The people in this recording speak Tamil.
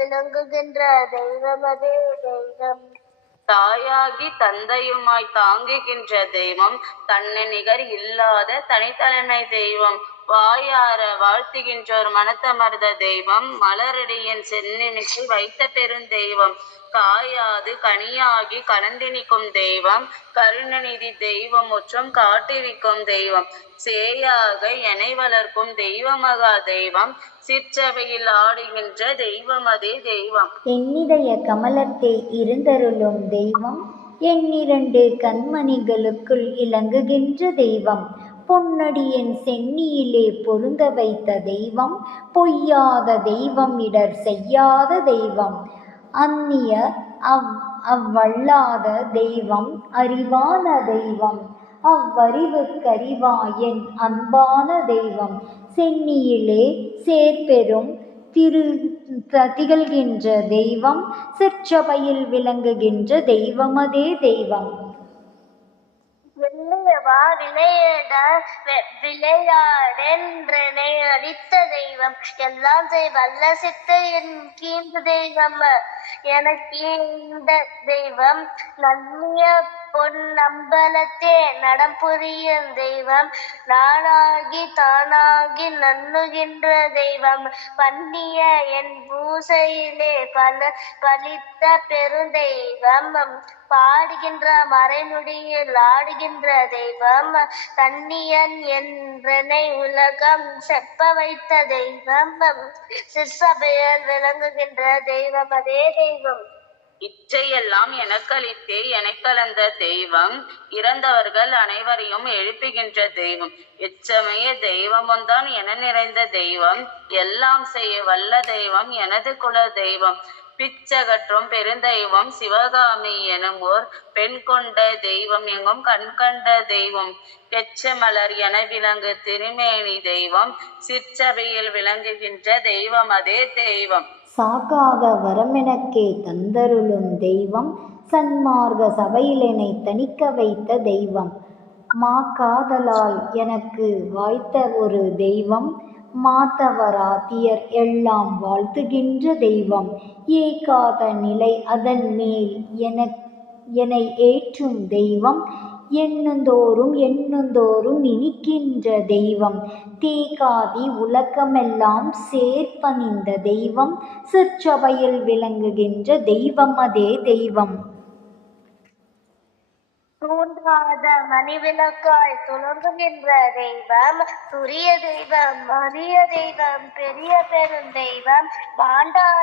விளங்குகின்ற தெய்வம் அதே தெய்வம். தாயாகி தந்தையுமாய் தாங்குகின்ற தெய்வம், தன்னை நிகர் இல்லாத தனித்தலைமை தெய்வம், வாயார வாழ்த்துகின்றோர் மனத்தமர்ந்த தெய்வம், மலரடியின் சென்னிமிசை வைத்த பெருந்தெய்வம், காயாது கனியாகி கனந்தினிக்கும் தெய்வம், கருணநிதி தெய்வம் முற்றும் காட்டிரிக்கும் தெய்வம், சேயாக எனை வளர்க்கும் தெய்வமகா தெய்வம், சிற்றவையில் ஆடுகின்ற தெய்வம் அதே தெய்வம். என்னிதய கமலத்தே இருந்தருளும் தெய்வம், எண்ணிரண்டு கண்மணிகளுக்குள் இலங்குகின்ற தெய்வம், பொன்னடியின் சென்னியிலே பொருந்த வைத்த தெய்வம், பொய்யாத தெய்வம் இடர் செய்யாத தெய்வம், அந்நிய அவ்வல்லாத தெய்வம், அறிவான தெய்வம், அவ்வறிவுக்கறிவாயென் அன்பான தெய்வம், சென்னியிலே சேர்பெரும் திகழ்கின்ற தெய்வம், சிற்றபையில் விளங்குகின்ற தெய்வம் அதே தெய்வம். வெள்ளையவா விளையாட விளையாடென்றனை அளித்த தெய்வம், எல்லாம் வல்ல சித்த என் கீழ்ந்த தெய்வம், எனக்கு இந்த தெய்வம், நன்னிய பொன் அம்பலத்தே நடம்புரியும் தெய்வம், நானாகி தானாகி நன்னுகின்ற தெய்வம், பண்ணிய என் பூசையிலே பலித்த பெருந்தெய்வம், பாடுகின்ற மறைநுடியில் ஆடுகின்ற தெய்வம், தன்னியன் என்றனை உலகம் செப்ப வைத்த தெய்வம், சிற்சபையில் விளங்குகின்ற தெய்வம் அதே தெய்வம். இச்சையெல்லாம் எனக்களித்தே எனக்கலந்த தெய்வம், இறந்தவர்கள் அனைவரையும் எழுப்புகின்ற தெய்வம், எச்சமய தெய்வமும்தான் என நிறைந்த தெய்வம், எல்லாம் செய்ய வல்ல தெய்வம் எனது குல தெய்வம், பிச்சகற்றும் பெருந்தெய்வம் சிவகாமி எனும் ஓர் பெண் கொண்ட தெய்வம், எங்கும் கண்கண்ட தெய்வம், எச்சமலர் என விளங்கு திருமேனி தெய்வம், சிற்சபையில் விளங்குகின்ற தெய்வம் அதே தெய்வம். சாக்காத வரமெனக்கே தந்தருளும் தெய்வம், சன்மார்க்க சபையிலெனை தணிக்க வைத்த தெய்வம், மாக்காதலால் எனக்கு வாய்த்த ஒரு தெய்வம், மாத்தவராத்தியர் எல்லாம் வாழ்த்துகின்ற தெய்வம், ஏகாத நிலை அதன் மேல் எனை ஏற்றும் தெய்வம், எண்ணுந்தோறும் இனிக்கின்ற தெய்வம், தேகாதி உலகமெல்லாம் சேர்ப்பணிந்த தெய்வம், சிற்சபையில் விளங்குகின்ற தெய்வம் அதே தெய்வம். தூண்டாத மணிவிளக்காய் துளங்குகின்ற தெய்வம், துரிய தெய்வம், அரிய தெய்வம், பெரிய பெருந்தெய்வம், பாண்டாரி